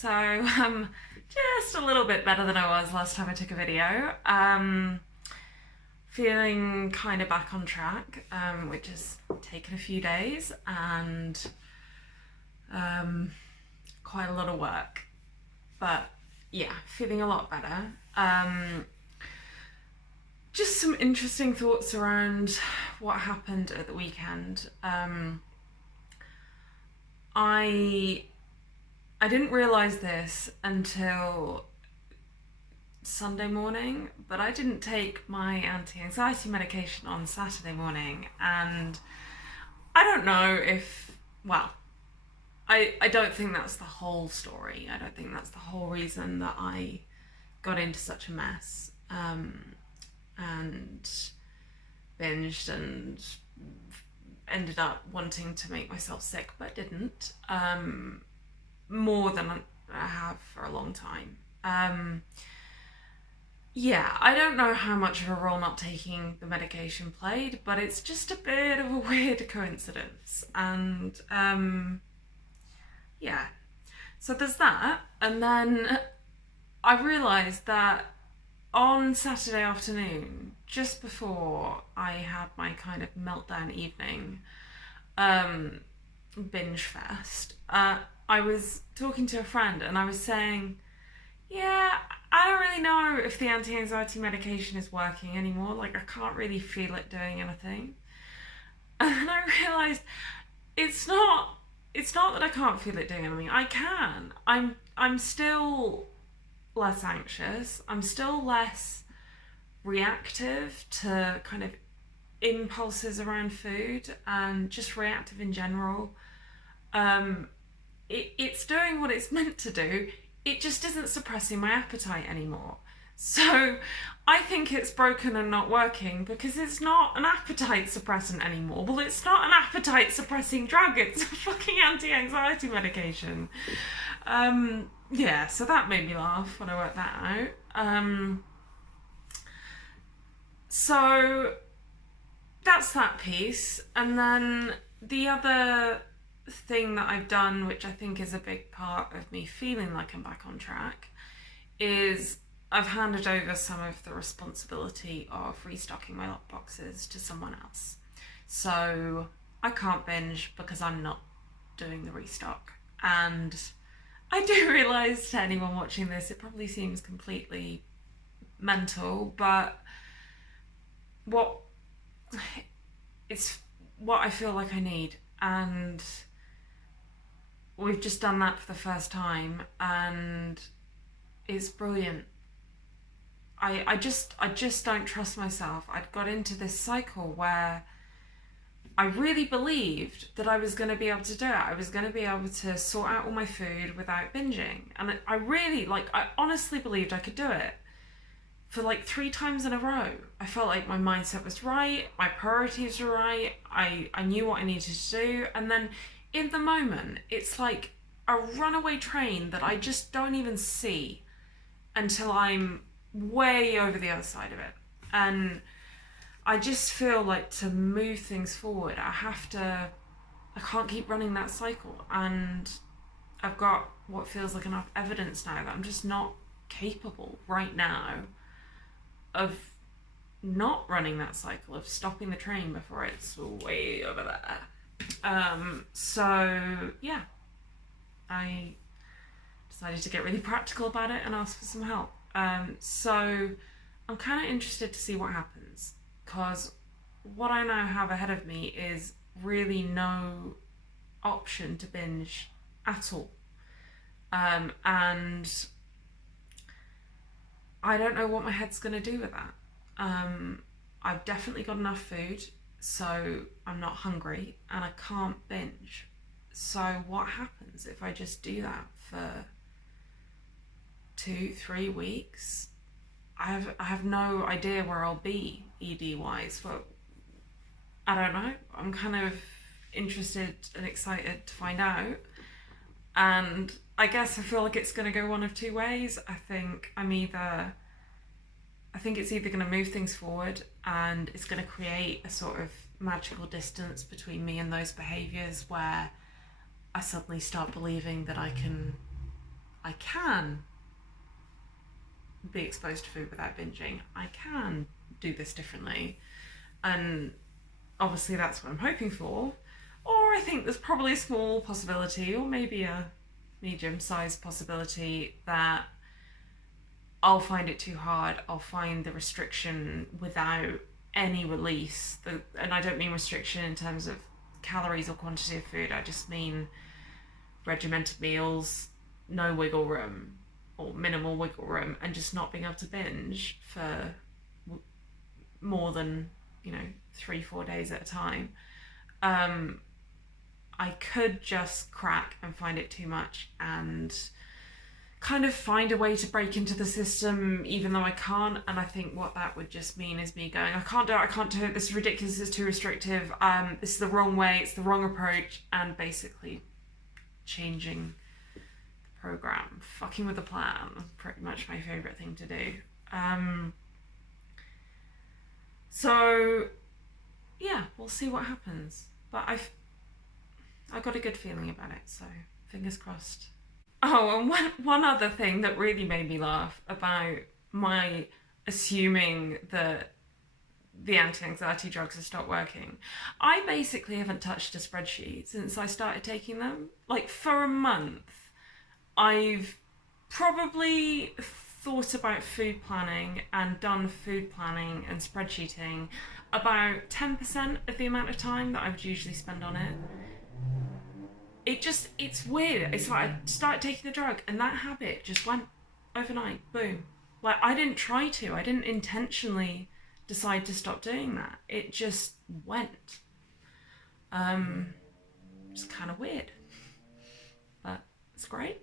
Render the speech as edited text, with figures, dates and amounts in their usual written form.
Just a little bit better than I was last time I took a video. Feeling kind of back on track, which has taken a few days and quite a lot of work. But yeah, feeling a lot better. Just some interesting thoughts around what happened at the weekend. I didn't realise this until Sunday morning, but I didn't take my anti-anxiety medication on Saturday morning, and I don't know if, well, I don't think that's the whole story. I don't think that's the whole reason that I got into such a mess, and binged and ended up wanting to make myself sick, but didn't. More than I have for a long time. Yeah, I don't know how much of a role not taking the medication played, but it's just a bit of a weird coincidence. And yeah, so there's that. And then I realised that on Saturday afternoon, just before I had my kind of meltdown evening, binge fest, I was talking to a friend and I was saying, yeah, I don't really know if the anti-anxiety medication is working anymore. Like, I can't really feel it doing anything. And then I realised it's not that I can't feel it doing anything. I can. I'm still less anxious. I'm still less reactive to kind of impulses around food and just reactive in general. It's doing what it's meant to do. It just isn't suppressing my appetite anymore. So I think it's broken and not working because it's not an appetite suppressant anymore. Well, it's not an appetite suppressing drug. It's a fucking anti-anxiety medication. Yeah, so that made me laugh when I worked that out. So that's that piece. And then the other thing that I've done, which I think is a big part of me feeling like I'm back on track, is I've handed over some of the responsibility of restocking my lockboxes to someone else. So I can't binge because I'm not doing the restock. And I do realise, to anyone watching this, it probably seems completely mental, but it's what I feel like I need. And we've just done that for the first time, and it's brilliant. I just don't trust myself. I'd got into this cycle where I really believed that I was going to be able to do it. I was going to be able to sort out all my food without binging. And I honestly believed I could do it. For like 3 times in a row. I felt like my mindset was right, my priorities were right, I knew what I needed to do, and then in the moment, it's like a runaway train that I just don't even see until I'm way over the other side of it. And I just feel like to move things forward, I can't keep running that cycle. And I've got what feels like enough evidence now that I'm just not capable right now of not running that cycle, of stopping the train before it's way over there. So yeah, I decided to get really practical about it and ask for some help. So I'm kind of interested to see what happens, because what I now have ahead of me is really no option to binge at all. And I don't know what my head's going to do with that. I've definitely got enough food, so I'm not hungry, and I can't binge. So what happens if I just do that for 2-3 weeks? I have no idea where I'll be ED wise, but I don't know. I'm kind of interested and excited to find out. And I guess I feel like it's going to go one of 2 ways. I think it's either going to move things forward and it's going to create a sort of magical distance between me and those behaviours where I suddenly start believing that I can I can be exposed to food without binging. I can do this differently. And obviously that's what I'm hoping for. Or I think there's probably a small possibility, or maybe a medium-sized possibility, that I'll find it too hard. I'll find the restriction without any release. And I don't mean restriction in terms of calories or quantity of food. I just mean regimented meals, no wiggle room or minimal wiggle room, and just not being able to binge for more than 3-4 days at a time. I could just crack and find it too much and kind of find a way to break into the system even though I can't. And I think what that would just mean is me going, I can't do it, this is ridiculous, this is too restrictive, this is the wrong way, it's the wrong approach, and basically changing the program, fucking with the plan. Pretty much my favourite thing to do. So yeah, we'll see what happens. But I've got a good feeling about it, so fingers crossed. Oh, and one other thing that really made me laugh about my assuming that the anti-anxiety drugs have stopped working. I basically haven't touched a spreadsheet since I started taking them. Like, for a month, I've probably thought about food planning and done food planning and spreadsheeting about 10% of the amount of time that I would usually spend on it. It's weird. It's like I started taking the drug and that habit just went overnight. Boom. Like, I didn't try to. I didn't intentionally decide to stop doing that. It just went. It's kind of weird. But it's great.